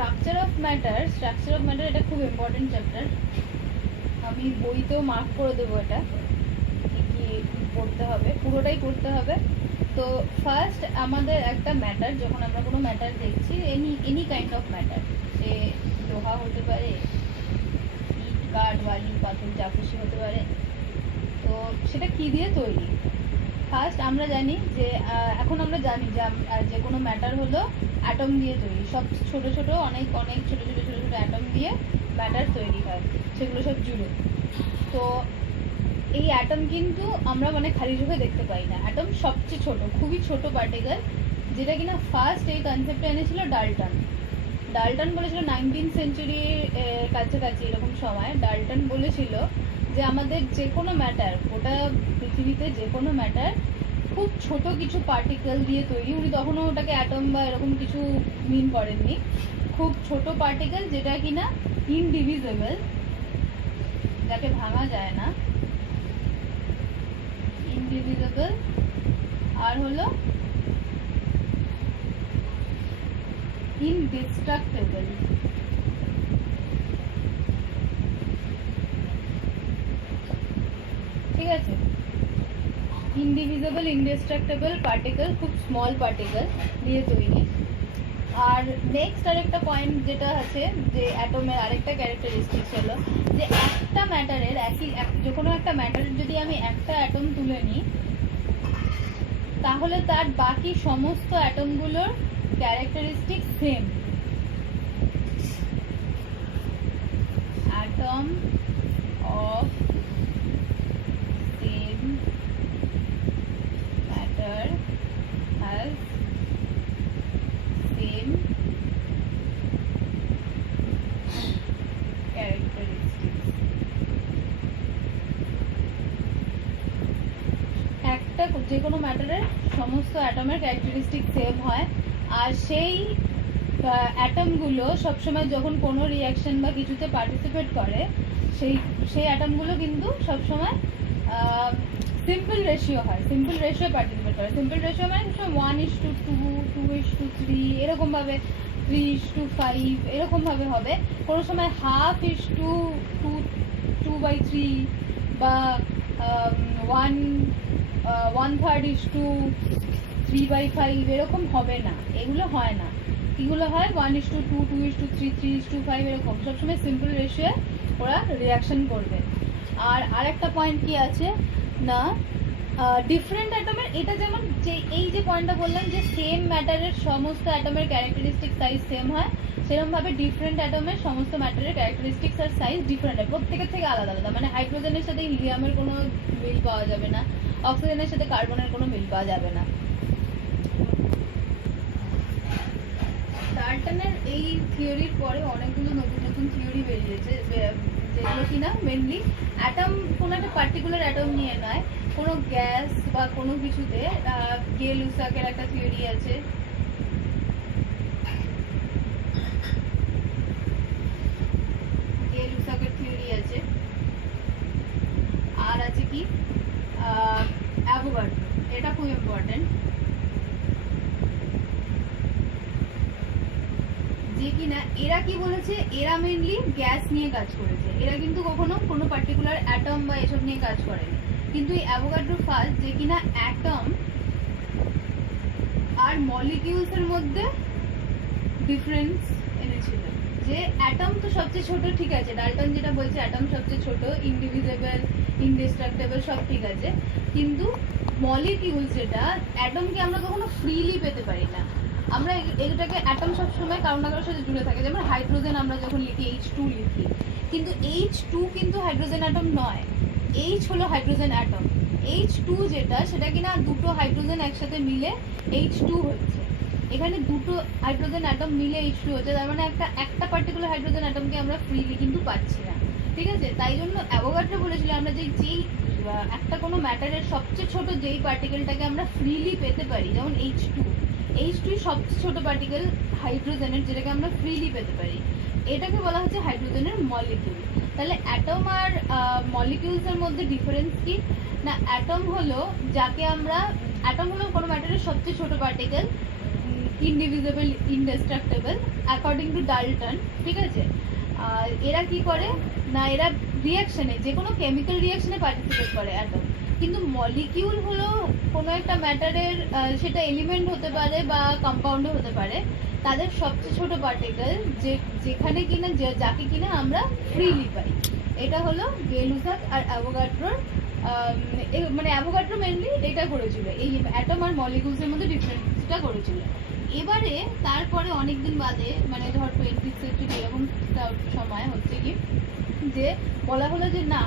Structure of matter এটা খুব important chapter. আমি বইতেও মার্ক করে দেবো এটা কি পড়তে হবে, পুরোটাই পড়তে হবে। তো ফার্স্ট আমাদের একটা ম্যাটার, যখন আমরা কোনো ম্যাটার দেখছি, এনি কাইন্ড অফ ম্যাটার, সে লোহা হতে পারে, ইট কাঠ বালি পাথর যা খুশি হতে পারে, তো সেটা কি দিয়ে তৈরি। ফার্স্ট আমরা জানি যে এখন আমরা জানি যে কোনো ম্যাটার হলো অ্যাটম দিয়ে তৈরি। সব ছোট ছোট অনেক অনেক ছোট ছোট ছোট ছোট অ্যাটম দিয়ে ম্যাটার তৈরি হয়, সেগুলো সব জুড়ে। তো এই অ্যাটম কিন্তু আমরা মানে খালি চোখে দেখতে পাই না। অ্যাটম সবচেয়ে ছোট, খুবই ছোট পার্টিকেল, যেটা কিনা ফার্স্ট এই কনসেপ্টটা এনেছিল ডাল্টন বলেছিল 19th সেঞ্চুরির কাছাকাছি এরকম সময়। ডাল্টন বলেছিল যে আমাদের যে কোনো ম্যাটার, গোটা পৃথিবীতে যে কোনো ম্যাটার খুব ছোট কিছু পার্টিকেল দিয়ে তৈরি। উনি তখনও ওটাকে অ্যাটম বা এরকম কিছু মিন করেননি। খুব ছোট পার্টিকেল যেটা কিনা ইনডিভিজিবল, যাকে ভাঙা যায় না, ইনডিভিজিবল, আর হলো ইনডিস্ট্রাক্টেবল। ঠিক আছে, ইনডিভিজিবল ইনডিস্ট্রাক্টেবল পার্টিকেল, খুব স্মল পার্টিকেল দিয়ে তৈরি। আর নেক্সট আরেকটা পয়েন্ট যেটা আছে, যে অ্যাটমের আরেকটা ক্যারেক্টারিস্টিক্স হলো যে একটা ম্যাটারের যে কোনো একটা ম্যাটারের যদি আমি একটা অ্যাটম তুলে নিই, তাহলে তার বাকি সমস্ত অ্যাটমগুলোর characteristic same. Atom of same matter has same characteristics. একটা যে কোনো ম্যাটারের সমস্ত অ্যাটমের ক্যারেক্টারিস্টিক সেম হয়। আর সেই অ্যাটমগুলো সবসময় যখন কোনো রিয়াকশন বা কিছুতে পার্টিসিপেট করে, সেই অ্যাটমগুলো কিন্তু সবসময় সিম্পল রেশিও হয়, সিম্পল রেশিও পার্টিসিপেট করে। সিম্পল রেশিও মানে সব 1:2, 2:3 এরকমভাবে, 3:5 এরকমভাবে হবে। কোনো সময় 1/2 বা 1/3 এরকম হবে না, এগুলো হয় না। এগুলো হয় 1:2, 2:3, 3:5 এরকম, সবসময় সিম্পল রেশিও ওরা রিয়াকশন করবে। আর আরেকটা পয়েন্ট কি আছে না, ডিফারেন্ট অ্যাটমের, এটা যেমন যে এই যে পয়েন্টটা বললাম যে সেম ম্যাটারের সমস্ত অ্যাটমের ক্যারেক্টারিস্টিক সাইজ সেম হয়, সেরকমভাবে ডিফারেন্ট অ্যাটমের সমস্ত ম্যাটারের ক্যারেক্টারিস্টিক্স আর সাইজ ডিফারেন্ট হয়, প্রত্যেকের থেকে আলাদা আলাদা। মানে হাইড্রোজেনের সাথে হিলিয়ামের কোনো মিল পাওয়া যাবে না, অক্সিজেনের সাথে কার্বনের কোনো মিল পাওয়া যাবে না। ডাল্টনের এই থিওরির পরে অনেকগুলো নতুন নতুন থিওরি বেরিয়েছে, যেগুলো কিনা মেনলি অ্যাটম, কোনো একটা পার্টিকুলার অ্যাটম নিয়ে নয়, কোনো গ্যাস বা কোনো কিছুতে। গে লুসাকের একটা থিওরি আছে, আর আছে কি অ্যাভোগাড্রো, এটা খুব ইম্পর্টেন্ট, যে কিনা এরা কি বলেছে, এরা মেনলি গ্যাস নিয়ে কাজ করেছে, এরা কিন্তু কখনো কোনো পার্টিকুলার অ্যাটম বা এসব নিয়ে কাজ করেনি। কিন্তু এই অ্যাভোগাড্রো ফার্স্ট যে কিনা অ্যাটম আর মলিকিউলস এর মধ্যে ডিফারেন্স এনেছিল। যে অ্যাটম তো সবচেয়ে ছোট, ঠিক আছে, ডাল্টন যেটা বলছে অ্যাটম সবচেয়ে ছোট, ইনডিভিজিবল ইনডিস্ট্রাক্টেবল সব ঠিক আছে, কিন্তু মলিকিউলস যেটা, অ্যাটমকে আমরা কখনো ফ্রিলি পেতে পারি না। আমরা এটাকে অ্যাটম সবসময় কারো না কারোর সাথে জুড়ে থাকে। যেমন হাইড্রোজেন আমরা যখন লিখি H2 লিখি, কিন্তু H2 কিন্তু হাইড্রোজেন অ্যাটম নয়, H হলো হাইড্রোজেন অ্যাটম। H2 যেটা, সেটা কিনা দুটো হাইড্রোজেন একসাথে মিলে H2 হচ্ছে। এখানে দুটো হাইড্রোজেন অ্যাটম মিলে H2 হচ্ছে, তার মানে একটা পার্টিকুলার হাইড্রোজেন অ্যাটমকে আমরা ফ্রিলি কিন্তু পাচ্ছি না। ঠিক আছে, তাই জন্য অ্যাভোগাড্রো বলেছিল আমরা যেই একটা কোনো ম্যাটারের সবচেয়ে ছোট যেই পার্টিকেলটাকে আমরা ফ্রিলি পেতে পারি, যেমন H2 সবচেয়ে ছোট পার্টিকেল হাইড্রোজেনের, যেটাকে আমরা ফ্রিলি পেতে পারি, এটাকে বলা হচ্ছে হাইড্রোজেনের মলিকিউল। তাহলে অ্যাটম আর মলিকিউলস এর মধ্যে ডিফারেন্স কি না, অ্যাটম হলো যাকে আমরা, অ্যাটম হলো কোনো ম্যাটারের সবচেয়ে ছোট পার্টিকেল, ইনডিভিজিবল, ইনডেস্ট্রাক্টেবল অ্যাকর্ডিং টু ডাল্টন, ঠিক আছে। আর এরা কি করে না, এরা রিয়াকশনে, যে কোনো কেমিক্যাল রিয়াকশনে পার্টিসিপেট করে অ্যাটম। কিন্তু মলিকিউল হলো কোনো একটা ম্যাটারের, সেটা এলিমেন্ট হতে পারে বা কম্পাউন্ডও হতে পারে, তাদের সবচেয়ে ছোট পার্টিকেল, যেখানে কিনা যাকে কিনা আমরা ফ্রিলি পাই। এটা হলো গে-লুসাক আর অ্যাভোগাড্রোর, মানে অ্যাভোগাড্রো মেনলি এটা করেছিল, এই অ্যাটম আর মলিকিউলসের মধ্যে ডিফারেন্সটা করেছিল। এবারে তারপরে অনেকদিন বাদে, মানে ধর 20th সেঞ্চুরি এরকম সময় হচ্ছে কি, যে বলা হলো যে না,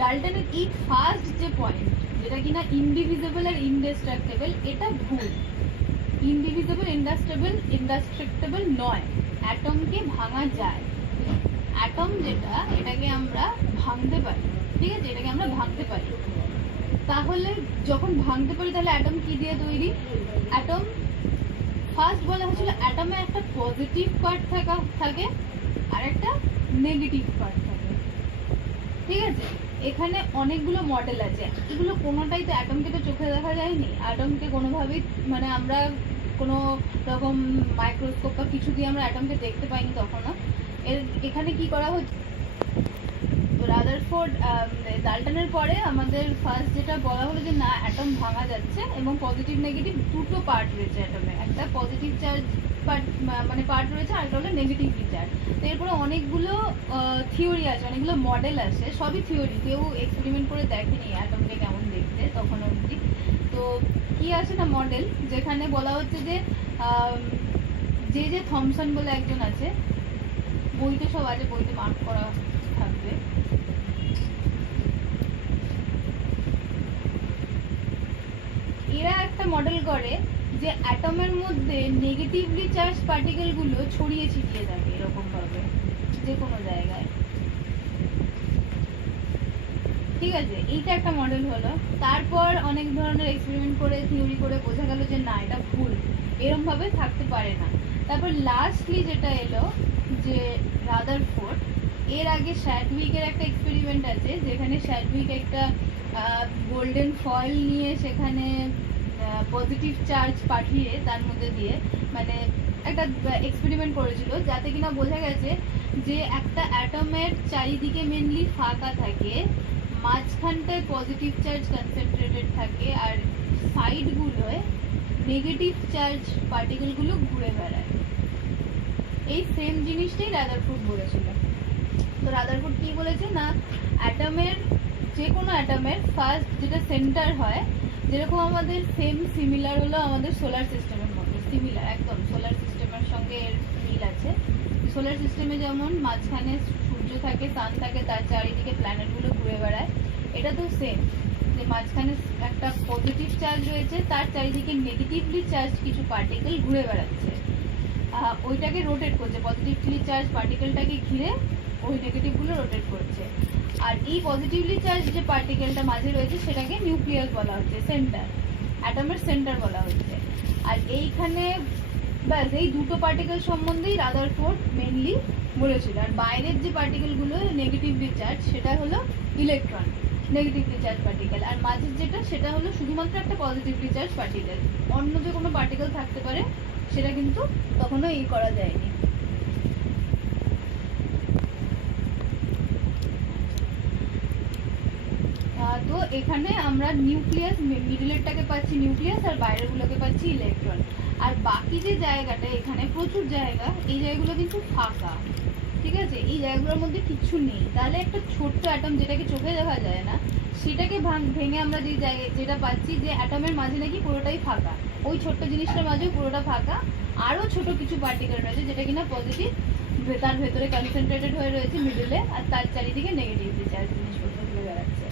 ডাল্টনের এই ফার্স্ট যে পয়েন্ট, যেটা কিনা ইনডিভিজিবল আর ইনডেস্ট্রাক্টেবল, এটা ভুল। ইনডিভিজিবল, ইনডেস্ট্রাক্টেবল নয়, অ্যাটমকে ভাঙা যায়। অ্যাটম যেটা, এটাকে আমরা ভাঙতে পারি, ঠিক আছে, এটাকে আমরা ভাঙতে পারি। তাহলে যখন ভাঙতে পারি, তাহলে অ্যাটম কি দিয়ে তৈরি? অ্যাটম ফার্স্ট বলা হয়েছিল অ্যাটমে একটা পজিটিভ পার্ট থাকে আর একটা নেগেটিভ পার্ট থাকে, ঠিক আছে। এখানে অনেকগুলো মডেল আছে, এগুলো কোনোটাই তো অ্যাটমকে তো চোখে দেখা যায়নি, অ্যাটমকে কোনোভাবেই, মানে আমরা কোনো রকম মাইক্রোস্কোপ বা কিছু দিয়ে আমরা অ্যাটমকে দেখতে পাইনি তখনও। এখানে কি করা হচ্ছে, রাদারফোর্ড, ডাল্টনের পরে আমাদের ফার্স্ট যেটা বলা হলো যে না, অ্যাটম ভাঙা যাচ্ছে এবং পজিটিভ নেগেটিভ দুটো পার্ট রয়েছে অ্যাটমে, একটা পজিটিভ চার্জ পার্ট, মানে পার্ট রয়েছে, আর একটা হলো নেগেটিভলি চার্জ। তো এরপরে অনেকগুলো থিওরি আছে, অনেকগুলো মডেল আছে, সবই থিওরি, কেউ এক্সপেরিমেন্ট করে দেখেনি অ্যাটমকে কেমন দেখতে তখন অবধি। তো কি আছে না, মডেল, যেখানে বলা হচ্ছে যে যে থমসন বলে একজন আছে, বইতে সব আছে, বইতে মার্ক করা থাকবে। এরা একটা মডেল করে যে অ্যাটমের মধ্যে নেগেটিভলি চার্জ পার্টিকেলগুলো ছড়িয়ে ছিটিয়ে থাকে এরকম ভাবে যে কোনো জায়গায়, ঠিক আছে। এইটা একটা মডেল হলো। তারপর অনেক ধরনের এক্সপেরিমেন্ট করে, থিওরি করে বোঝা গেল যে না, এটা ভুল, এরকম ভাবে থাকতে পারে না। তারপর লাস্টলি যেটা এলো, যে রাদারফোর্ড, এর আগে শ্যাডউইকের একটা এক্সপেরিমেন্ট আছে, যেখানে শ্যাডউইক একটা গোল্ডেন ফয়েল নিয়ে সেখানে পজিটিভ চার্জ পাঠিয়ে তার মধ্যে দিয়ে, মানে একটা এক্সপেরিমেন্ট করেছিল, যাতে কিনা বোঝা গেছে যে একটা অ্যাটমের চারিদিকে মেনলি ফাঁকা থাকে, মাঝখানটায় পজিটিভ চার্জ কনসেন্ট্রেটেড থাকে, আর সাইডগুলোয় নেগেটিভ চার্জ পার্টিকেলগুলো ঘুরে বেড়ায়। এই সেম জিনিসটাই রাদারফোর্ড বলেছিল। তো রাদারফোর্ড কি বলেছে না, অ্যাটমের, যে কোনো অ্যাটমের ফার্স্ট যেটা সেন্টার হয়, যেরকম আমাদের সিমিলার হলো আমাদের সোলার সিস্টেমের মতো, সিমিলার একদম সোলার সিস্টেমের সঙ্গে এর মিল আছে। সোলার সিস্টেমে যেমন মাঝখানে সূর্য থাকে, সান থাকে, তার চারিদিকে প্ল্যানেটগুলো ঘুরে বেড়ায়, এটা তো সেম, যে মাঝখানে একটা পজিটিভ চার্জ রয়েছে, তার চারিদিকে নেগেটিভলি চার্জ কিছু পার্টিকেল ঘুরে বেড়াচ্ছে, ওইটাকে রোটেট করছে, পজিটিভলি চার্জ পার্টিকেলটাকে ঘিরে ওই নেগেটিভগুলো রোটেট করছে। আর এই পজিটিভলি চার্জ যে পার্টিকেলটা মাঝে রয়েছে, সেটাকে নিউক্লিয়াস বলা হচ্ছে, সেন্টার, অ্যাটমের সেন্টার বলা হচ্ছে। আর এইখানে ব্যাস এই দুটো পার্টিকেল সম্বন্ধেই রাদারফোর্ড মেনলি বলেছিল। আর বাইরের যে পার্টিকেলগুলো নেগেটিভলি চার্জ, সেটা হলো ইলেকট্রন, নেগেটিভলি চার্জ পার্টিকেল। আর মাঝের যেটা, সেটা হলো শুধুমাত্র একটা পজিটিভলি চার্জ পার্টিকেল, অন্য যে কোনো পার্টিকেল থাকতে পারে, সেটা কিন্তু তখনও এই করা যায়নি। তো এখানে আমরা নিউক্লিয়াস, মিডলেরটাকে পাচ্ছি নিউক্লিয়াস, আর বাইরেরগুলোকে পাচ্ছি ইলেকট্রন। আর বাকি যে জায়গাটা, এখানে প্রচুর জায়গা, এই জায়গাগুলো কিন্তু ফাঁকা, ঠিক আছে, এই জায়গাগুলোর মধ্যে কিছু নেই। তাহলে একটা ছোট্ট অ্যাটম, যেটাকে চোখে দেখা যায় না, সেটাকে ভেঙে আমরা যে জায়গায় যেটা পাচ্ছি, যে অ্যাটমের মাঝে নাকি পুরোটাই ফাঁকা, ওই ছোট্ট জিনিসটার মাঝেও পুরোটা ফাঁকা, আরও ছোট কিছু পার্টিকেল রয়েছে, যেটা কিনা পজিটিভ, তার ভেতরে কনসেন্ট্রেটেড হয়ে রয়েছে মিডলে, আর তার চারিদিকে নেগেটিভলি চার্জ জিনিসপত্র ঘুরে বেড়াচ্ছে।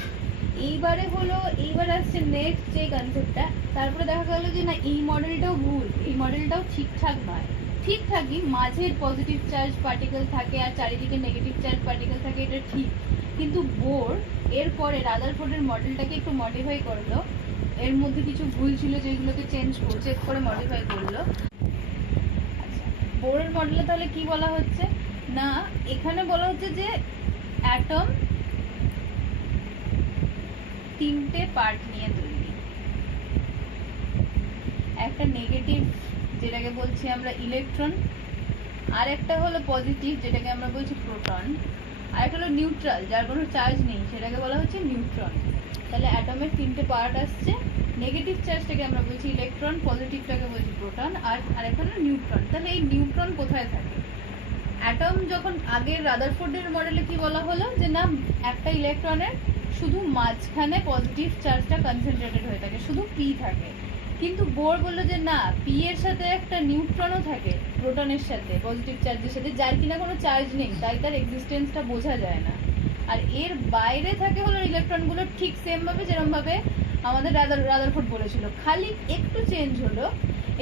এইবার আসছে নেক্সট যে কনসেপ্টটা। তারপরে দেখা গেল যে না, এই মডেলটাও ভুল, এই মডেলটাও ঠিকঠাক নয়। ঠিকঠাকই মাঝের পজিটিভ চার্জ পার্টিকেল থাকে আর চারিদিকে নেগেটিভ চার্জ পার্টিকেল থাকে, এটা ঠিক। কিন্তু বোর এরপরে রাদারফোর্ডের মডেলটাকে একটু মডিফাই করলো, এর মধ্যে কিছু ভুল ছিল যেগুলোকে চেক করে মডিফাই করলো। আচ্ছা, বোরের মডেলে তাহলে কি বলা হচ্ছে না, এখানে বলা হচ্ছে যে অ্যাটম তিনটে পার্ট নিয়ে তৈরি, একটা নেগেটিভ যেটাকে বলছি আমরা ইলেকট্রন, আর একটা হলো পজিটিভ যেটাকে আমরা বলছি প্রোটন, আর একটা হলো নিউট্রাল যার কোনো চার্জ নেই সেটাকে বলা হচ্ছে নিউট্রন। তাহলে অ্যাটমের তিনটে পার্ট আসছে, নেগেটিভ চার্জটাকে আমরা বলছি ইলেকট্রন, পজিটিভটাকে বলছি প্রোটন, আর আরেকটা হলো নিউট্রন। তাহলে এই নিউট্রন কোথায় থাকে? অ্যাটম যখন আগের রাদারফোর্ডের মডেলে কি বলা হলো যে না একটা ইলেকট্রনের শুধু মাঝখানে পজিটিভ চার্জটা কনসেন্ট্রেটেড হয়ে থাকে, শুধু পি থাকে। কিন্তু বোর বললো যে না, পি এর সাথে একটা নিউট্রনও থাকে প্রোটনের সাথে, পজিটিভ চার্জের সাথে, যার কিনা কোনো চার্জ নেই, তাই তার এক্সিস্টেন্সটা বোঝা যায় না। আর এর বাইরে থাকে হলো ইলেকট্রনগুলো, ঠিক সেম ভাবে যেরকমভাবে আমাদের রাদারফোর্ড বলেছিল, খালি একটু চেঞ্জ হলো।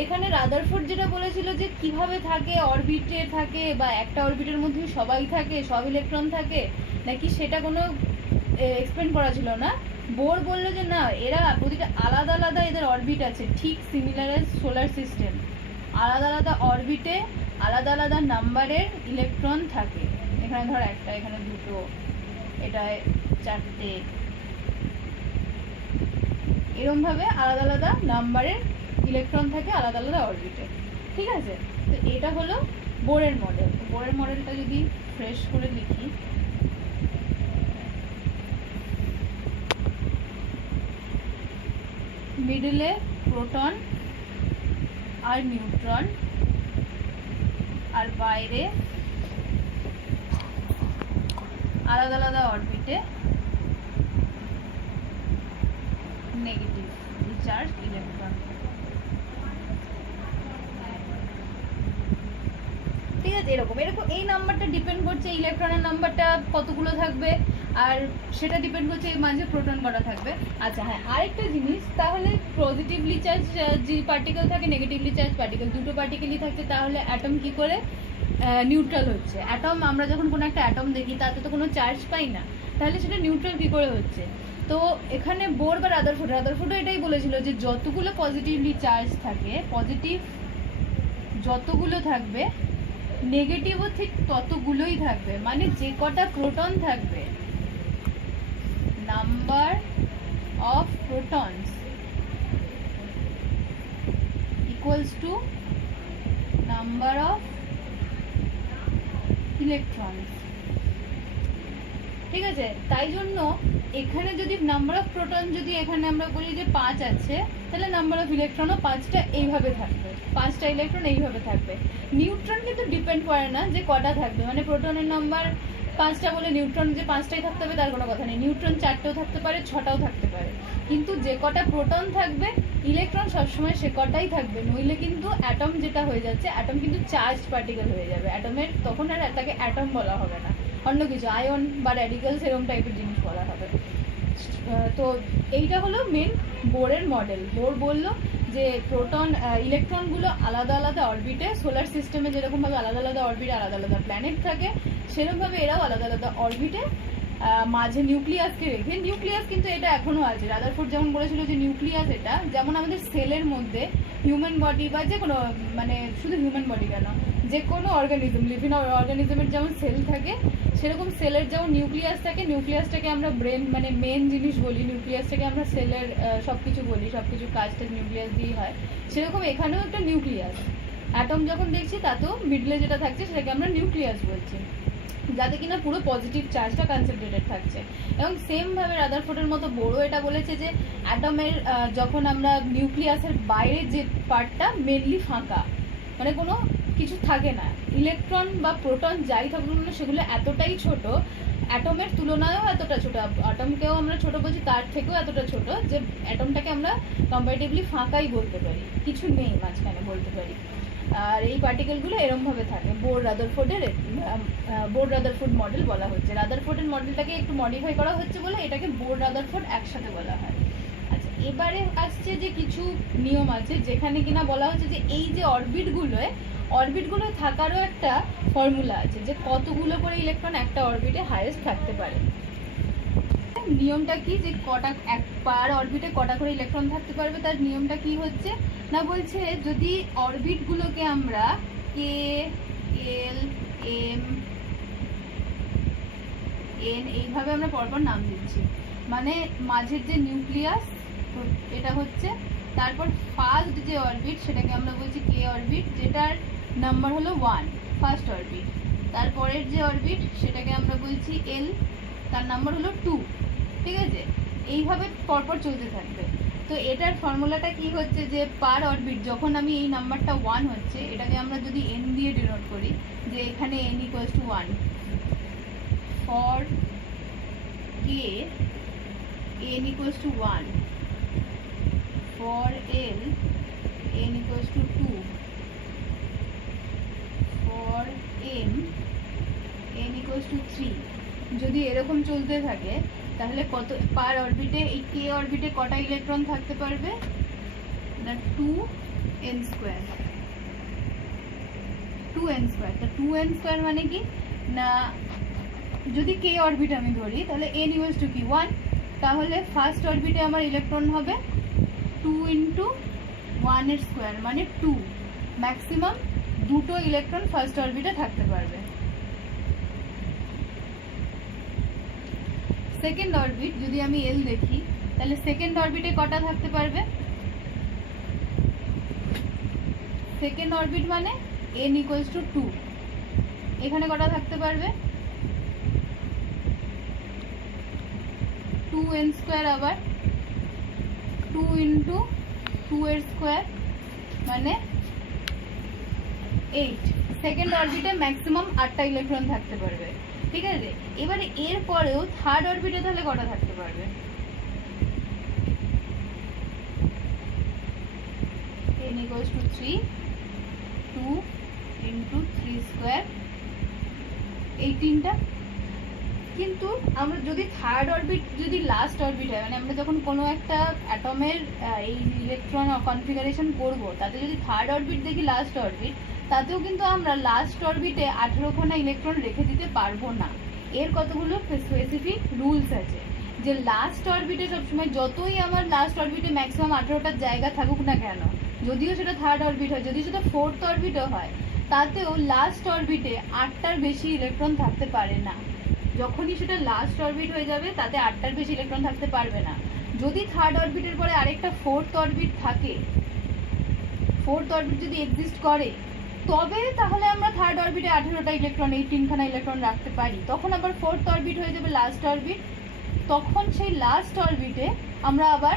এখানে রাদারফোর্ড যেটা বলেছিল যে কিভাবে থাকে, অরবিটে থাকে বা একটা অরবিটের মধ্যে সবাই থাকে, সব ইলেকট্রন থাকে নাকি, সেটা কোনো এক্সপ্লেন করা ছিল না। বোর বললো যে না, এরা প্রতিটা আলাদা আলাদা এদের অরবিট আছে, ঠিক সিমিলার অ্যাজ সোলার সিস্টেম। আলাদা আলাদা অরবিটে আলাদা আলাদা নাম্বারের ইলেকট্রন থাকে। এখানে ধর একটা, এখানে দুটো, এটায় চারটে, এরকম ভাবে আলাদা আলাদা নাম্বারের ইলেকট্রন থাকে আলাদা আলাদা অরবিটে। ঠিক আছে, তো এটা হলো বোরের মডেল। বোরের মডেলটা যদি ফ্রেশ করে লিখি, মিডলে প্রোটন আর নিউট্রন, আর বাইরে আলাদা আলাদা অরবিটে নেগেটিভ চার্জ ইলেকট্রন। ঠিক আছে, এরকম এরকম এই নাম্বারটা ডিপেন্ড করছে ইলেকট্রনের নাম্বারটা কতগুলো থাকবে, আর সেটা ডিপেন্ড করছে এই মাঝে প্রোটন কটা থাকবে। আচ্ছা হ্যাঁ, আরেকটা জিনিস, তাহলে পজিটিভলি চার্জ যে পার্টিকেল থাকে, নেগেটিভলি চার্জ পার্টিকেল, দুটো পার্টিকেলই থাকছে, তাহলে অ্যাটম কি করে নিউট্রাল হচ্ছে? অ্যাটম, আমরা যখন কোনো একটা অ্যাটম দেখি তাতে তো কোনো চার্জ পাই না, তাহলে সেটা নিউট্রাল কি করে হচ্ছে? তো এখানে বোর বা রাদারফোর্ডও এটাই বলেছিল যে যতগুলো পজিটিভলি চার্জ থাকে, পজিটিভ যতগুলো থাকবে, নেগেটিভও ঠিক ততগুলোই থাকবে। মানে যে কটা প্রোটন থাকবে, number of protons equals to number of electrons. ঠিক আছে, তাই জন্য এখানে যদি নাম্বার অফ প্রোটন যদি এখানে আমরা বলি যে 5 আছে, তাহলে নাম্বার অফ ইলেকট্রনও 5টা এইভাবে থাকবে, 5টা ইলেকট্রন এইভাবে থাকবে। নিউট্রন কিন্তু ডিপেন্ড করে না যে কটা থাকবে, মানে প্রোটনের নাম্বার 5টা বলে নিউট্রন যে 5টাই থাকতে হবে তার কোনো কথা নেই। নিউট্রন 4টেও থাকতে পারে, 6টাও থাকতে পারে, কিন্তু যে কটা প্রোটন থাকবে, ইলেকট্রন সবসময় সে কটাই থাকবে। নইলে কিন্তু অ্যাটম যেটা হয়ে যাচ্ছে, অ্যাটম কিন্তু চার্জড পার্টিকেল হয়ে যাবে। অ্যাটমের তখন আর তাকে অ্যাটম বলা হবে না, অন্য কিছু আয়ন বা র্যাডিক্যালস এরকম টাইপের জিনিস বলা হবে। তো এইটা হলো মেন বোরের মডেল। বোর বললো যে প্রোটন ইলেকট্রনগুলো আলাদা আলাদা অরবিটে, সোলার সিস্টেমে যেরকমভাবে আলাদা আলাদা অরবিটে আলাদা আলাদা প্ল্যানেট থাকে, সেরকমভাবে এরাও আলাদা আলাদা অরবিটে মাঝে নিউক্লিয়াসকে রেখে, নিউক্লিয়াস কিন্তু এটা এখনও আছে। রাদারফোর্ড যেমন বলেছিল যে নিউক্লিয়াস এটা, যেমন আমাদের সেলের মধ্যে হিউম্যান বডি বা যে কোনো, মানে শুধু হিউম্যান বডি কেন, যে কোনো অর্গানিজম, লিভিং অর্গানিজমের যেমন সেল থাকে, সেরকম সেলের যেমন নিউক্লিয়াস থাকে, নিউক্লিয়াসটাকে আমরা ব্রেন মানে মেন জিনিস বলি, নিউক্লিয়াসটাকে আমরা সেলের সব কিছু বলি, সব কিছু কাজটা নিউক্লিয়াস দিয়েই হয়। সেরকম এখানেও একটা নিউক্লিয়াস, অ্যাটম যখন দেখছি তাতেও মিডলে যেটা থাকছে সেটাকে আমরা নিউক্লিয়াস বলছি, যাতে কিনা পুরো পজিটিভ চার্জটা কনসেন্ট্রেটেড থাকছে। এবং সেমভাবে রাদারফোর্ডের মতো বড় এটা বলেছে যে অ্যাটমের যখন আমরা নিউক্লিয়াসের বাইরের যে পার্টটা মেনলি ফাঁকা, মানে কোনো কিছু থাকে না, ইলেকট্রন বা প্রোটন যাই থাকুক না সেগুলো এতটাই ছোট, অ্যাটমের তুলনায়ও এতটা ছোট, অ্যাটমকেও আমরা ছোট বলছি, তার থেকেও এতটা ছোট যে অ্যাটমটাকে আমরা কম্পারেটিভলি ফাঁকাই বলতে পারি, কিছু নেই মাঝখানে বলতে পারি। আর এই পার্টিকেলগুলো এরমভাবে থাকে। বোর রাদারফোর্ড মডেল বলা হচ্ছে। রাদারফোর্ডের মডেলটাকে একটু মডিফাই করা হচ্ছে বলে এটাকে বোর রাদারফোর্ড একসাথে বলা হয়। আচ্ছা, এবারে আসছে যে কিছু নিয়ম আছে যেখানে কিনা বলা হচ্ছে যে এই যে অরবিটগুলো থাকারও একটা ফর্মুলা আছে, যে কতগুলো করে ইলেকট্রন একটা অরবিটে হাইয়েস্ট থাকতে পারে। নিয়মটা কি, যে কটা এক পার অরবিটে কটা করে ইলেকট্রন থাকতে পারবে, তার নিয়মটা কি হচ্ছে না, বলছে যদি অরবিটগুলোকে আমরা কে, এল, এম, এন এইভাবে আমরা পরপর নাম দিচ্ছি, মানে মাঝের যে নিউক্লিয়াস এটা হচ্ছে তারপর ফার্স্ট যে অরবিট সেটাকে আমরা বলছি কে অরবিট, যেটার নাম্বার হলো 1, ফার্স্ট অরবিট। তারপরের যে অরবিট সেটাকে আমরা বলছি এল, তার নাম্বার হলো 2। ঠিক আছে, এইভাবে পরপর চলতে থাকবে। তো এটার ফর্মুলাটা কি হচ্ছে যে পার অরবিট যখন আমি এই নাম্বারটা 1 হচ্ছে, এটাকে আমরা যদি এন দিয়ে ডিনোট করি, যে এখানে N equals to 1 for K, n equals to 1 for L, n equals to 2 for M, n equals to 3। যদি এরকম চলতে থাকে তাহলে কত পার অরবিটে, এই কে অরবিটে কটা ইলেকট্রন থাকতে পারবে না 2n স্কয়ার, 2n স্কয়ার। তো 2n স্কয়ার মানে কি না, যদি কে অরবিট আমি ধরি তাহলে n ইকুয়ালস টু কি 1, তাহলে ফার্স্ট অরবিটে আমার ইলেকট্রন হবে 2 ইন্টু 1 এর স্কোয়ার মানে 2, ম্যাক্সিমাম 2টো ইলেকট্রন ফার্স্ট অরবিটে থাকতে পারবে। সেকেন্ড অরবিট যদি আমি এল দেখি তাহলে সেকেন্ড অরবিটে কটা থাকতে পারবে, সেকেন্ড অরবিট মানে n ইকুয়ালস টু 2, এখানে কটা থাকতে পারবে 2n স্কোয়ার, আবার 2 ইন্টু 2 এর স্কোয়ার মানে 8। সেকেন্ড অরবিটে ম্যাক্সিমাম 8টা ইলেকট্রন থাকতে পারবে। ঠিক আছে, এবারে এর পরেও থার্ড অরবিটে তাহলে কটা থাকতে পারবে, n equals to 3, 2 into 3 square 18টা। কিন্তু আমরা যদি থার্ড অরবিট যদি লাস্ট অরবিট হয়, মানে আমরা যখন কোনো একটা অ্যাটমের এই ইলেকট্রন কনফিগারেশন করব, তাতে যদি থার্ড অরবিট দেখি লাস্ট অরবিট, তাতেও কিন্তু আমরা লাস্ট অরবিটে 18খানা ইলেকট্রন রেখে দিতে পারবো না। এর কতগুলো স্পেসিফিক রুলস আছে, যে লাস্ট অরবিটে সবসময় যতই আমার লাস্ট অরবিটে ম্যাক্সিমাম 18টার জায়গা থাকুক না কেন, যদিও সেটা থার্ড অরবিট হয়, যদি সেটা ফোর্থ অরবিটও হয়, তাতেও লাস্ট অরবিটে 8টার বেশি ইলেকট্রন থাকতে পারে না। যখনই সেটা লাস্ট অরবিট হয়ে যাবে তাতে 8টার বেশি ইলেকট্রন থাকতে পারবে না। যদি থার্ড অরবিটের পরে আরেকটা ফোর্থ অরবিট থাকে, ফোর্থ অরবিট যদি এক্সিস্ট করে, তবে তাহলে আমরা থার্ড অরবিটে 18টা ইলেকট্রন, 18খানা ইলেকট্রন রাখতে পারি। তখন আবার ফোর্থ অরবিট হয়ে যাবে লাস্ট অরবিট, তখন সেই লাস্ট অরবিটে আমরা আবার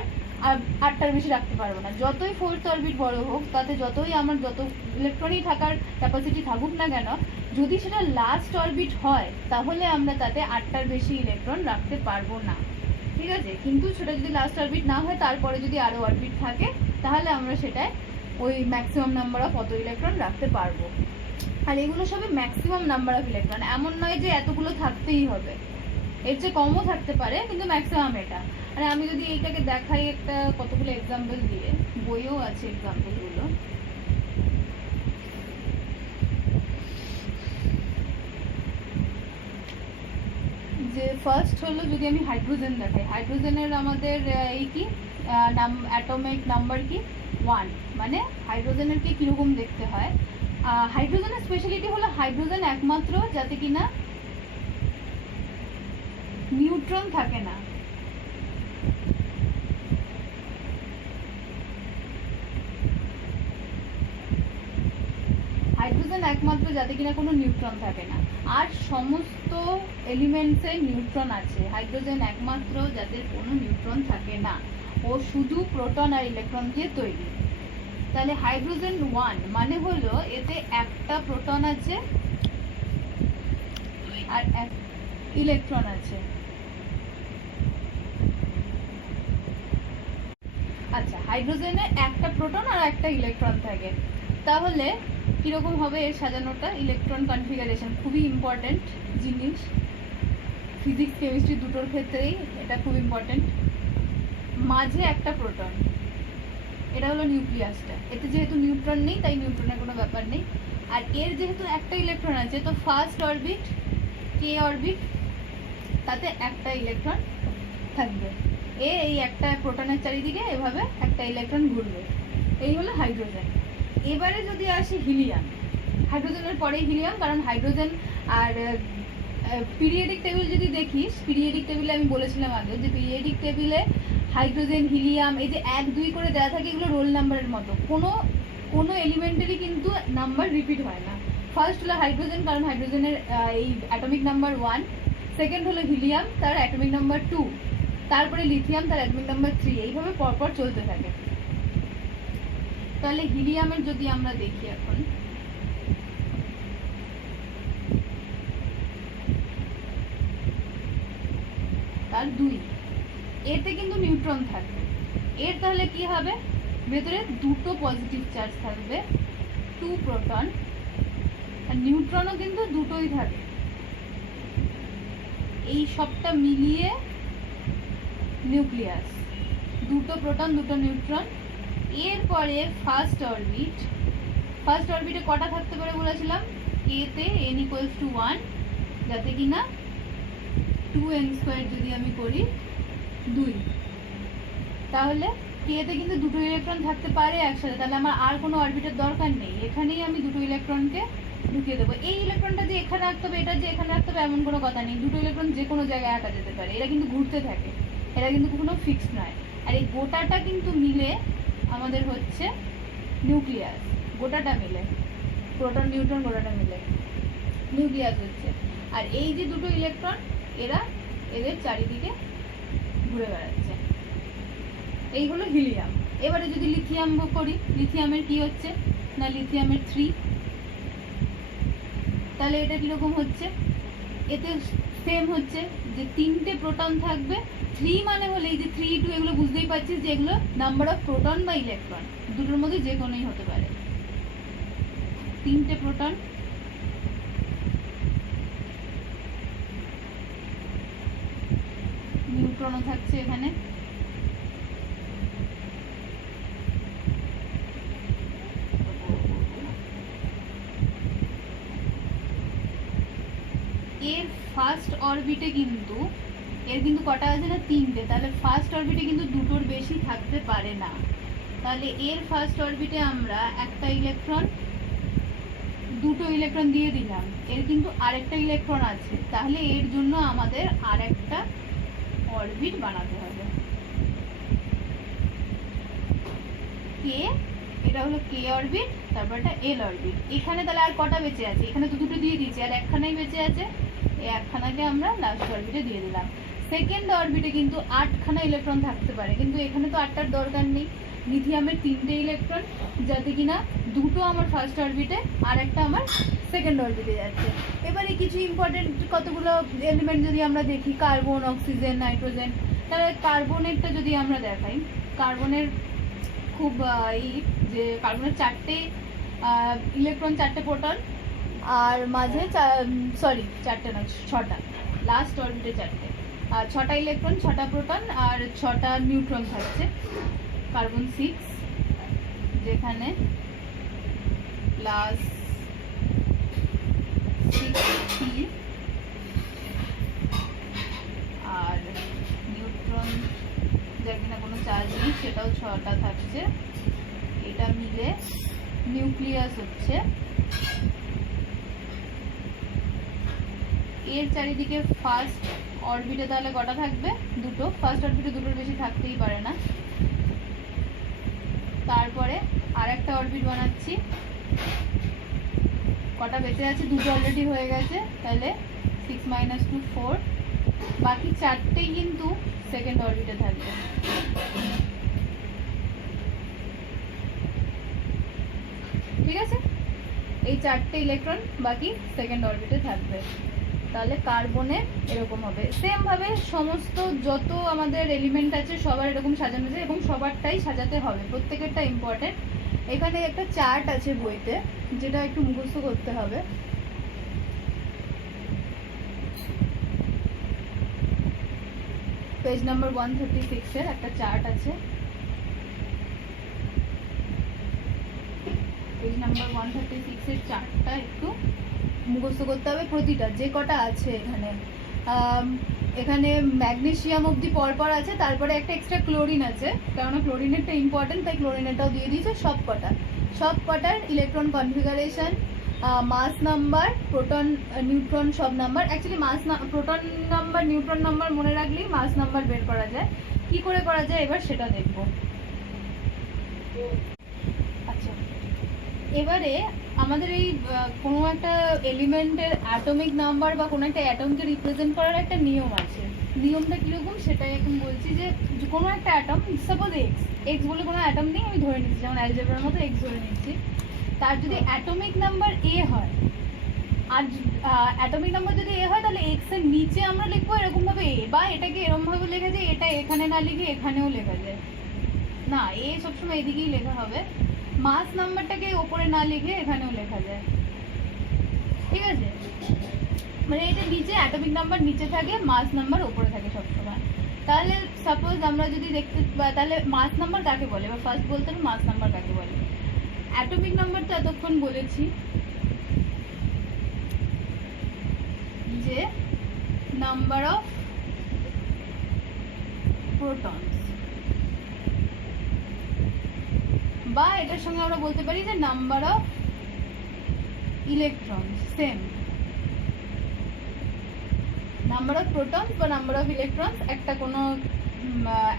8টার বেশি রাখতে পারবো না। যতই ফোর্থ অরবিট বড় হোক, তাতে যতই আমার যত ইলেকট্রনই থাকার ক্যাপাসিটি থাকুক না কেন, যদি সেটা লাস্ট অরবিট হয় তাহলে আমরা তাতে 8টার বেশি ইলেকট্রন রাখতে পারবো না। ঠিক আছে, কিন্তু সেটা যদি লাস্ট অরবিট না হয়, তারপরে যদি আরও অরবিট থাকে, তাহলে আমরা সেটায় ওই ম্যাক্সিমাম নাম্বার অফ অত ইলেকট্রন রাখতে পারবো। আর এগুলো সবই ম্যাক্সিমাম নাম্বার অফ ইলেকট্রন, এমন নয় যে এতগুলো থাকতেই হবে, এর চেয়ে কমও থাকতে পারে, কিন্তু ম্যাক্সিমাম এটা। আর আমি যদি এইটাকে দেখাই একটা কতগুলো এক্সাম্পল দিয়ে, বইও আছে এক্সাম্পলগুলো। যে ফার্স্ট হলো যদি আমি হাইড্রোজেন দেখাই, হাইড্রোজেনের আমাদের এই কি অ্যাটমিক নাম্বার কি 1, মানে হাইড্রোজেনের কি কীরকম দেখতে হয়। হাইড্রোজেনের স্পেশালিটি হলো হাইড্রোজেন একমাত্র যাতে কিনা নিউট্রন থাকে না। হাইড্রোজেন একমাত্র যাতে কিনা কোনো নিউট্রন থাকে না, আর সমস্ত এলিমেন্টসে নিউট্রন আছে। হাইড্রোজেন একমাত্র যাদের কোনো নিউট্রন থাকে না, ও শুধু প্রোটন আর ইলেকট্রন দিয়ে তৈরি। তাহলে হাইড্রোজেন 1 মানে হলো এতে একটা প্রোটন আছে আর এক ইলেকট্রন আছে। আচ্ছা, হাইড্রোজেনে একটা প্রোটন আর একটা ইলেকট্রন থাকে, তাহলে কিরকম হবে এর সাজানোটা। ইলেকট্রন কনফিগারেশন খুবই ইম্পর্টেন্ট জিনিস, ফিজিক্স কেমিস্ট্রি দুটোর ক্ষেত্রেই এটা খুব ইম্পর্টেন্ট। মাঝে একটা প্রোটন, এটা হলো নিউক্লিয়াসটা, এতে যেহেতু নিউট্রন নেই তাই নিউট্রনের কোনো ব্যাপার নেই। আর এর যেহেতু একটা ইলেকট্রন আছে, তো ফার্স্ট অরবিট কে অরবিট, তাতে একটা ইলেকট্রন থাকবে। এই একটা প্রোটনের চারিদিকে এভাবে একটা ইলেকট্রন ঘুরবে। এই হলো হাইড্রোজেন। এবারে যদি আসি হিলিয়াম, হাইড্রোজেনের পরেই হিলিয়াম, কারণ হাইড্রোজেন আর পিরিয়ডিক টেবিল যদি দেখিস, পিরিয়ডিক টেবিলে আমি বলেছিলাম আগে যে পিরিয়ডিক টেবিলে হাইড্রোজেন, হিলিয়াম, এই যে 1 2 করে দেওয়া থাকে এগুলো রোল নাম্বারের মতো, কোনো এলিমেন্টারই কিন্তু নাম্বার রিপিট হয় না। ফার্স্ট হলো হাইড্রোজেন, কারণ হাইড্রোজেনের এই অ্যাটমিক নাম্বার 1, সেকেন্ড হলো হিলিয়াম, তার অ্যাটমিক নাম্বার 2, তারপরে লিথিয়াম, তার অ্যাটমিক নাম্বার 3, এইভাবে পরপর চলতে থাকে। তাহলে হিলিয়ামের যদি আমরা দেখি এখন, তার 2, এতে কিন্তু নিউট্রন থাকবে। এর তাহলে কি হবে, ভেতরে দুটো পজিটিভ চার্জ থাকবে, 2 প্রোটন, আর নিউট্রনও কিন্তু দুটোই থাকে। এই সবটা মিলিয়ে নিউক্লিয়াস, দুটো প্রোটন দুটো নিউট্রন। এরপরে ফার্স্ট অরবিটে কটা থাকতে পারে বলেছিলাম, a তে n = 1, যাতে কিনা 2n² যদি আমি করি 2, তাহলে k তে কিন্তু দুটো ইলেকট্রন থাকতে পারে একসাথে। তাহলে আমার আর কোনো অরবিটের দরকার নেই, এখানেই আমি দুটো ইলেকট্রনকে ঢুকিয়ে দেবো। এই ইলেকট্রনটা যে এখানে রাখতে হবে, এটা যে এখানে রাখতে হবে এমন কোনো কথা নেই, দুটো ইলেকট্রন যে কোনো জায়গায় রাখা যেতে পারে, এরা কিন্তু ঘুরতে থাকে, এরা কিন্তু কোনো ফিক্সড নয়। আর এই গোটাটা কিন্তু মিলে আমাদের হচ্ছে নিউক্লিয়াস, গোটাটা মিলে প্রোটন নিউট্রন গোটাটা মিলে নিউক্লিয়াস হচ্ছে। আর এই যে দুটো ইলেকট্রন এরা এদের চারিদিকে ঘুরে বেড়াচ্ছে, এই হলো হিলিয়াম। এবারে যদি লিথিয়াম করি, লিথিয়ামের কি হচ্ছে না, লিথিয়ামের 3, তাহলে এটা কিরকম হচ্ছে, এতে সেম হচ্ছে যে 3টে প্রোটন থাকবে। 3 মানে হলে এই যে 3 2 এগুলো বুঝতেই পারছিস যে এগুলো নাম্বার অফ প্রোটন বা ইলেকট্রন, দুটোর মধ্যে যে কোনোই হতে পারে। 3টে প্রোটন, নিউট্রনও থাকছে এখানে। এর ফার্স্ট অরবিটে কিন্তু এর কিন্তু কটা আছে না, 3টে, তাহলে ফার্স্ট অরবিটে কিন্তু দুটোর বেশি থাকতে পারে না। তাহলে এর ফার্স্ট অরবিটে আমরা একটা ইলেকট্রন, দুটো ইলেকট্রন দিয়ে দিলাম, এর কিন্তু আরেকটা ইলেকট্রন আছে, তাহলে এর জন্য আমাদের আরেকটা অরবিট বানাতে হবে। কে, এটা হলো কে অরবিট, তারপর একটা এল অরবিট। এখানে তাহলে আর কটা বেঁচে আছে, এখানে তো দুটো দিয়ে দিয়েছি, আর একখানাই বেঁচে আছে, এই একখানাকে আমরা লাস্ট অরবিটে দিয়ে দিলাম। সেকেন্ড অরবিটে কিন্তু 8খানা ইলেকট্রন থাকতে পারে, কিন্তু এখানে তো 8টার দরকার নেই। লিথিয়ামের 3টে ইলেকট্রন, যাতে কিনা দুটো আমার ফার্স্ট অরবিটে আর একটা আমার সেকেন্ড অরবিটে যাচ্ছে। এবারে কিছু ইম্পর্টেন্ট কতগুলো এলিমেন্ট যদি আমরা দেখি, কার্বন, অক্সিজেন, নাইট্রোজেন। তাহলে কার্বনেরটা যদি আমরা দেখাই, কার্বনের খুব এই যে কার্বনের 4টে ইলেকট্রন, 4টে প্রোটন, আর মাঝে 4টে নয় 6টা, লাস্ট অরবিটে 4টে, আর 6টা ইলেকট্রন, 6টা প্রোটন আর 6টা নিউট্রন থাকছে। কার্বন 6, যেখানে প্লাস 6p, আর নিউট্রন যার কিনা কোনো চার্জ নেই সেটাও 6টা থাকছে। এটা মিলে নিউক্লিয়াস হচ্ছে। এর চারিদিকে ফার্স্ট অরবিটে তাহলে কটা থাকবে, দুটো, ফার্স্ট অরবিটে দুটোর বেশি থাকতেই পারে না। তারপরে আর একটা অরবিট বানাচ্ছি, কটা বেঁচে আছে, দুটো অলরেডি হয়ে গেছে, তাহলে 6 - 2 4, বাকি 4টেই কিন্তু সেকেন্ড অরবিটে থাকবে। ঠিক আছে, এই 4টে ইলেকট্রন বাকি সেকেন্ড অরবিটে থাকবে। তাহলে কার্বনে এরকম হবে। সেম ভাবে সমস্ত যত আমাদের এলিমেন্ট আছে সবার এরকম সাজানো যায়, এবং সবারটাই সাজাতে হবে, প্রত্যেকেরটা ইম্পর্টেন্ট। এখানে একটা চার্ট আছে বইতে, যেটা একটু মুখস্থ করতে হবে। পেজ নাম্বার 136 এর একটা চার্ট আছে, পেজ নাম্বার 136 এর চার্টটা একটু মুখস্থ করতে হবে, প্রতিটা যে কটা আছে এখানে। এখানে ম্যাগনেসিয়াম অবধি পরপর আছে, তারপরে একটা এক্সট্রা ক্লোরিন আছে, কারণ ক্লোরিনেরটা ইম্পর্টেন্ট, তাই ক্লোরিনেরটাও দিয়ে দিয়েছে। সব কটার ইলেকট্রন কনফিগারেশন, মাস নাম্বার, প্রোটন নিউট্রন সব number. Actually proton number neutron number মনে রাখলেই মাস নাম্বার বের করা যায়, কি করে করা যায় এবার সেটা দেখব। আচ্ছা, এবারে আমাদের এই কোনো একটা এলিমেন্টের অ্যাটমিক নাম্বার বা কোনো একটা অ্যাটমকে রিপ্রেজেন্ট করার একটা নিয়ম আছে। নিয়মটা কীরকম সেটাই এখন বলছি। যে কোনো একটা অ্যাটম, সাপোজ এক্স বলে কোনো অ্যাটম নেই, আমি ধরে নিচ্ছি যেমন অ্যালজেব্রার মতো এক্স ধরে নিচ্ছি। তার যদি অ্যাটমিক নাম্বার এ হয়, আর অ্যাটমিক নাম্বার যদি এ হয় তাহলে এক্স এর নিচে আমরা লিখবো এরকমভাবে এ, বা এটাকে এরকমভাবে লেখা যায়, এটা এখানে না লিখে এখানেও লেখা যায় না, এ সবসময় এদিকেই লেখা হবে। মাস নাম্বারটাকে ওপরে না লিখে এখানেও লেখা যায়, ঠিক আছে? মানে এটা নিচে অ্যাটমিক নাম্বার নিচে থাকে, মাস নাম্বার ওপরে থাকে সবসময়। তাহলে সাপোজ আমরা যদি দেখতে, তাহলে মাস নাম্বার কাকে বলে, বা ফার্স্ট বলতে হবে মাস নাম্বার কাকে বলে। অ্যাটমিক নাম্বার তো এতক্ষণ বলেছি যে নাম্বার অফ প্রোটনস, বা এটার সঙ্গে আমরা বলতে পারি যে number of electrons. Same, number of protons বা নাম্বার অফ ইলেকট্রনস একটা কোনো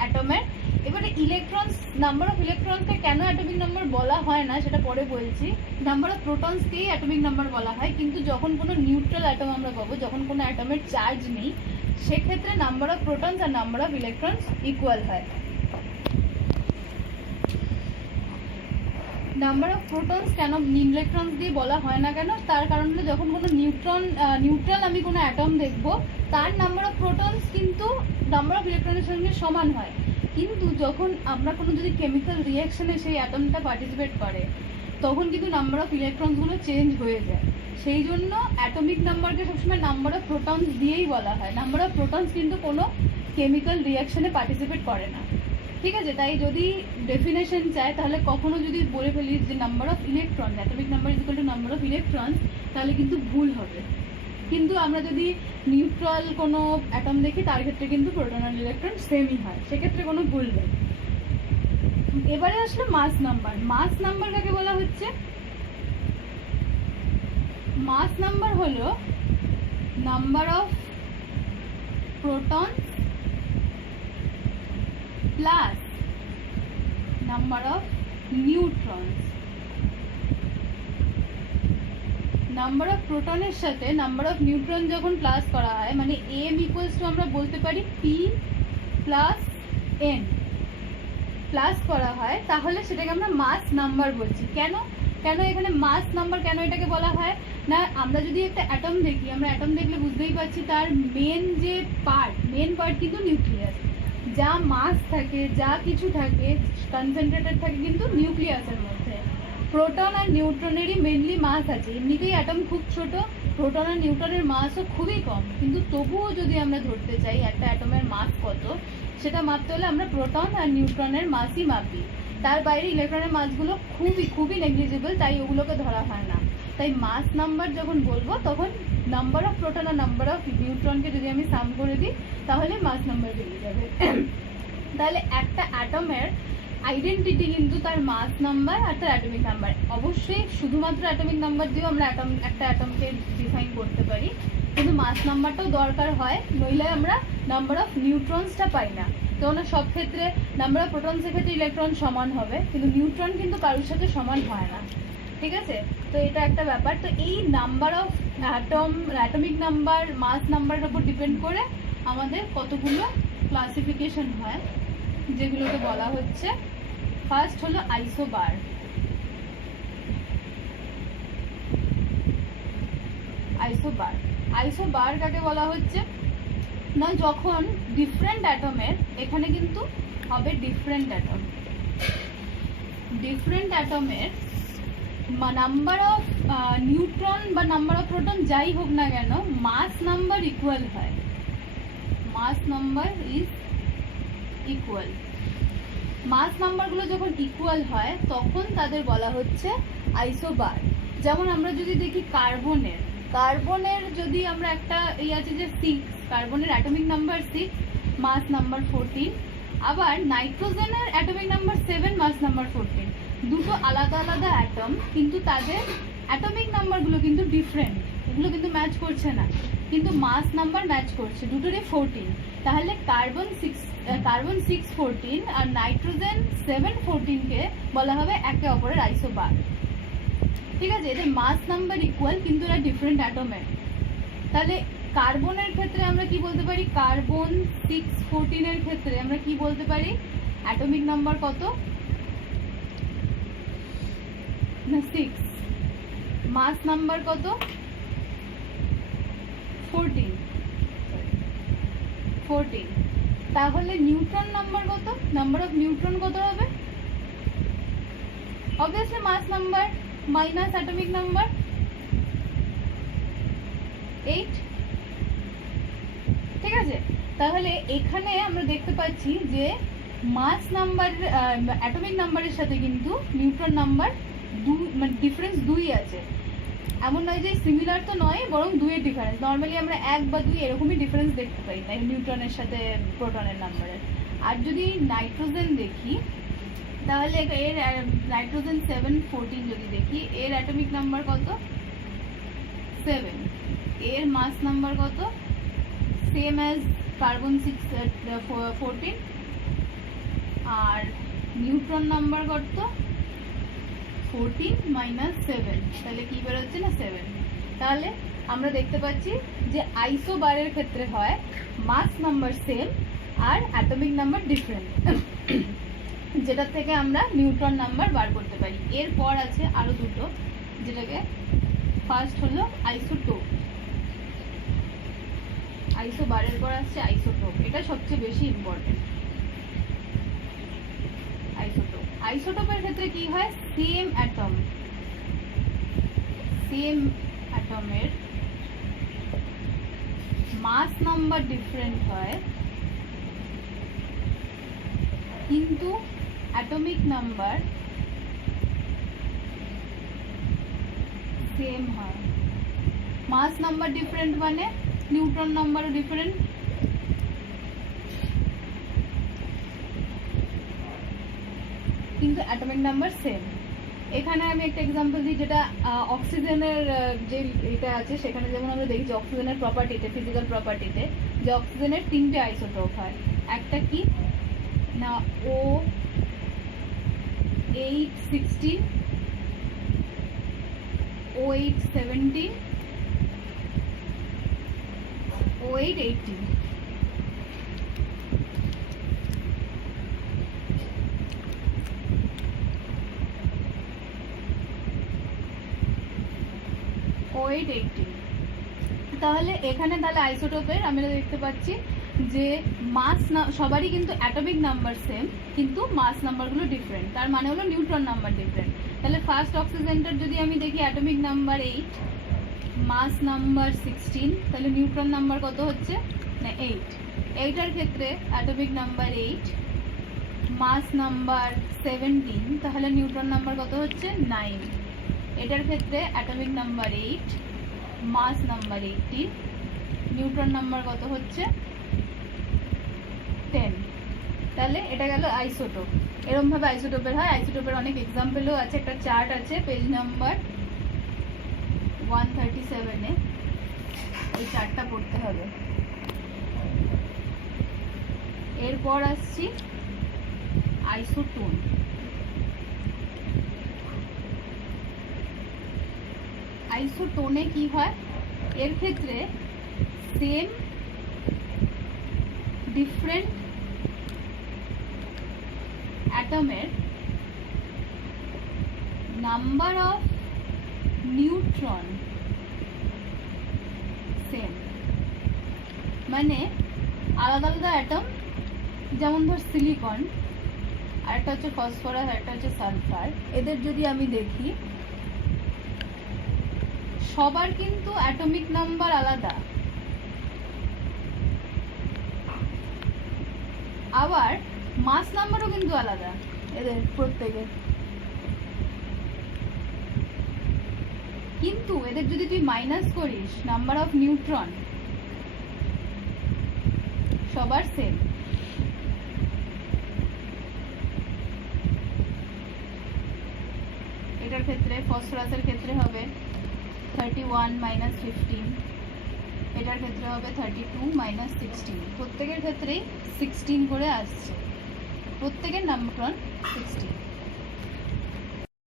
অ্যাটমের। এবারে ইলেকট্রনস, নাম্বার অফ ইলেকট্রনসকে কেন অ্যাটমিক নাম্বার বলা হয় না সেটা পরে বলছি। নাম্বার অফ প্রোটনসকেই অ্যাটমিক নাম্বার বলা হয়, কিন্তু যখন কোনো নিউট্রাল অ্যাটম আমরা পাবো, যখন কোনো অ্যাটমের চার্জ নেই, সেক্ষেত্রে নাম্বার অফ প্রোটনস আর নাম্বার অফ ইলেকট্রনস ইকুয়াল হয়। নাম্বার অফ প্রোটনস কেন ইলেকট্রনস দিয়ে বলা হয় না কেন, তার কারণ হলো যখন কোনো নিউট্রাল আমি কোনো অ্যাটম দেখব, তার নাম্বার অফ প্রোটনস কিন্তু নাম্বার অফ ইলেকট্রনের সঙ্গে সমান হয়। কিন্তু যখন আমরা কোনো যদি কেমিক্যাল রিয়াকশনে সেই অ্যাটমটা পার্টিসিপেট করে, তখন কিন্তু নাম্বার অফ ইলেকট্রনসগুলো চেঞ্জ হয়ে যায়। সেই জন্য অ্যাটমিক নাম্বারকে সবসময় নাম্বার অফ প্রোটনস দিয়েই বলা হয়। নাম্বার অফ প্রোটনস কিন্তু কোনো কেমিক্যাল রিয়াকশনে পার্টিসিপেট করে না, ঠিক আছে? তাই যদি ডেফিনেশন চায় তাহলে কখনো যদি বলে ফেলিস যে number of electrons, atomic number is equal to number of electrons, তাহলে কিন্তু ভুল হবে। কিন্তু আমরা যদি নিউট্রাল কোনো অ্যাটম দেখি, তার ক্ষেত্রে কিন্তু প্রোটন আর ইলেকট্রন সেমই হয়, সেক্ষেত্রে কোনো ভুল নেই। এবারে আসলো মাস নাম্বার। মাস নাম্বার কাকে বলা হচ্ছে? মাস নাম্বার হলো number of protons plus number of neutrons. Number of প্রোটনের সাথে নাম্বার অফ নিউট্রন যখন প্লাস করা হয়, মানে এম ইকুয়ালস টু আমরা বলতে পারি পি প্লাস এন প্লাস করা হয়, তাহলে সেটাকে আমরা মাস নাম্বার বলছি। কেন এখানে মাস নাম্বার কেন এটাকে বলা হয় না? আমরা যদি একটা অ্যাটম দেখি, আমরা অ্যাটম দেখলে বুঝতেই পারছি তার মেন পার্ট কিন্তু নিউক্লিয়াস। যা মাস থাকে, যা কিছু থাকে, কনসেন্ট্রেটেড থাকে কিন্তু নিউক্লিয়াসের মধ্যে। প্রোটন আর নিউট্রনেরই মেনলি মাস আছে। এমনিতেই অ্যাটম খুব ছোট, প্রোটন আর নিউট্রনের মাসও খুবই কম, কিন্তু তবুও যদি আমরা ধরতে চাই একটা অ্যাটমের মাস কত, সেটা মাপতে হলে আমরা প্রোটন আর নিউট্রনের মাসই মাপি। তার বাইরে ইলেকট্রনের মাসগুলো খুবই নেগলিজেবল, তাই ওগুলোকে ধরা হয় না। তাই মাস নাম্বার যখন বলবো, তখন নাম্বার অফ প্রোটন আর নাম্বার অফ নিউট্রনকে যদি আমি সাম করে দিই, তাহলে মাস নাম্বার বেরিয়ে যাবে। তাহলে একটা অ্যাটমের আইডেন্টিটি কিন্তু তার মাস নাম্বার আর তার অ্যাটমিক নাম্বার। অবশ্যই শুধুমাত্র অ্যাটমিক নাম্বার দিয়েও আমরা একটা অ্যাটমকে ডিফাইন করতে পারি, কিন্তু মাস নাম্বারটাও দরকার হয়, নইলে আমরা নাম্বার অফ নিউট্রনসটা পাই না। তো না, সব ক্ষেত্রে নাম্বার অফ প্রোটনসের ক্ষেত্রে ইলেকট্রন সমান হবে, কিন্তু নিউট্রন কিন্তু কারোর সাথে সমান হয় না, ঠিক আছে? তো এটা একটা ব্যাপার। তো এই নাম্বার অফ অ্যাটমিক নাম্বার মাস নাম্বারের উপর ডিপেন্ড করে আমাদের কতগুলো ক্লাসিফিকেশন হয়, যেগুলোকে বলা হচ্ছে, ফার্স্ট হলো আইসোবার। আইসোবার কাকে বলা হচ্ছে না? যখন ডিফারেন্ট অ্যাটমের, এখানে কিন্তু হবে ডিফারেন্ট অ্যাটমের নাম্বার অফ নিউট্রন বা নাম্বার অফ প্রোটন যাই হোক না কেন, মাস নাম্বার ইকুয়াল হয়। মাস নাম্বার ইজ ইকুয়াল। মাস নাম্বারগুলো যখন ইকুয়াল হয়, তখন তাদের বলা হচ্ছে আইসোবার। যেমন আমরা যদি দেখি কার্বনের যদি আমরা একটা এই আছে যে 6, কার্বনের অ্যাটমিক নাম্বার 6, মাস নাম্বার 14। আবার নাইট্রোজেনের অ্যাটমিক নাম্বার 7, মাস নাম্বার 14। দুটো আলাদা আলাদা অ্যাটম, কিন্তু তাদের অ্যাটমিক নাম্বারগুলো কিন্তু ডিফারেন্ট, এগুলো কিন্তু ম্যাচ করছে না। কিন্তু মাস নাম্বার ম্যাচ করছে, দুটোরই 14। তাহলে কার্বন 614 আর নাইট্রোজেন 714কে বলা হবে একে অপরের আইসোবার। ঠিক আছে, এদের মাস নাম্বার ইকুয়াল কিন্তু এরা ডিফারেন্ট অ্যাটমের। তাহলে কার্বনের ক্ষেত্রে আমরা কি বলতে পারি, কার্বন 614 এর ক্ষেত্রে আমরা কি বলতে পারি, অ্যাটমিক নাম্বার কত না 6, মাস নাম্বার কত 14। তাহলে নিউট্রন নাম্বার কত, নাম্বার অফ নিউট্রন কত হবে, অবভিয়াসলি মাস নাম্বার মাইনাস অ্যাটমিক নাম্বার 8। ঠিক আছে, তাহলে এখানে আমরা দেখতে পাচ্ছি যে মাস নাম্বার অ্যাটমিক নাম্বারের সাথে কিন্তু নিউট্রন নাম্বার মানে ডিফারেন্স 2 আছে। এমন নয় যে সিমিলার তো নয়, বরং 2-এর ডিফারেন্স। নর্মালি আমরা 1 বা 2 এরকমই ডিফারেন্স দেখতে পাই তাই নিউট্রনের সাথে প্রোটনের নাম্বারের। আর যদি নাইট্রোজেন দেখি তাহলে এর নাইট্রোজেন 714 যদি দেখি, এর অ্যাটমিক নাম্বার কত 7, এর মাস নাম্বার কত সেম অ্যাজ কার্বন 614, আর নিউট্রন নাম্বার কত 14 মাইনাস 7, তাহলে কি বেরোচ্ছে না 7। তাহলে আমরা দেখতে পাচ্ছি যে আইসোবারের ক্ষেত্রে হয় মাস নাম্বার সেম আর অ্যাটমিক নাম্বার ডিফারেন্ট, যেটা থেকে আমরা নিউট্রন নাম্বার বার করতে পারি। এরপর আছে আরো দুটো, যেটাকে ফার্স্ট হলো আইসোটোপ। আইসোবারের পর আসছে আইসোটোপ, এটা সবচেয়ে বেশি ইম্পর্টেন্ট। আইসোটোপের ক্ষেত্রে কি হয়, সেম অ্যাটমের মাস নাম্বার ডিফারেন্ট হয় কিন্তু অ্যাটমিক নাম্বার সেম হয়। মাস নাম্বার ডিফারেন্ট মানে নিউট্রন নাম্বারও ডিফারেন্ট। কিন্তু অ্যাটমিক নাম্বার সেম। এখানে আমি একটা এক্সাম্পল দিই, যেটা অক্সিজেনের যে এটা আছে সেখানে যেমন আমরা দেখি যে অক্সিজেনের প্রপার্টিতে, ফিজিক্যাল প্রপার্টিতে, যে অক্সিজেনের 3টে আইসোটোপ হয়। একটা কি না O816, O817, O818। তাহলে এখানে তাহলে আইসোটোপের আমরা দেখতে পাচ্ছি যে মাস সবারই কিন্তু অ্যাটমিক নাম্বার সেম কিন্তু মাস নাম্বারগুলো ডিফারেন্ট, তার মানে হলো নিউট্রন নাম্বার ডিফারেন্ট। তাহলে ফার্স্ট অক্সিজেনটার যদি আমি দেখি অ্যাটমিক নাম্বার 8, মাস নাম্বার 16, তাহলে নিউট্রন নাম্বার কত হচ্ছে না 8। এইটার ক্ষেত্রে অ্যাটমিক নাম্বার 8, মাস নাম্বার 17, তাহলে নিউট্রন নাম্বার কত হচ্ছে 9। এটার ক্ষেত্রে অ্যাটমিক নাম্বার 8, মাস নাম্বার 18, নিউট্রন নাম্বার কত হচ্ছে 10। তাহলে এটা গেল আইসোটোপ। এরকম ভাবে আইসোটোপের হয়। আইসোটোপের অনেক এক্সাম্পলও আছে, একটা চার্ট আছে পেজ নাম্বার 137-এ, ওই চার্টটা পড়তে হবে। এরপর আসছি আইসোটোন। আইসোটোনে কি হয়, এর ক্ষেত্রে সেম ডিফারেন্ট অ্যাটমের নাম্বার অফ নিউট্রন সেম, মানে আলাদা আলাদা অ্যাটম, যেমন ধর সিলিকন, আরেকটা হচ্ছে ফসফরাস, আরেকটা হচ্ছে সালফার। এদের যদি আমি দেখি সবার কিন্তু অ্যাটমিক নাম্বার আলাদা, আবার মাস নাম্বারও কিন্তু আলাদা এদের প্রত্যেকের। কিন্তু এদের যদি তুই মাইনাস করিস নাম্বার অফ নিউট্রন, সবার সেম। এটার ক্ষেত্রে ফসফরাসের ক্ষেত্রে হবে 31 - 15, এটার ক্ষেত্রে হবে 32 মাইনাস 16, প্রত্যেকের ক্ষেত্রেই 16 করে আসছে, প্রত্যেকের নাম্বার 16।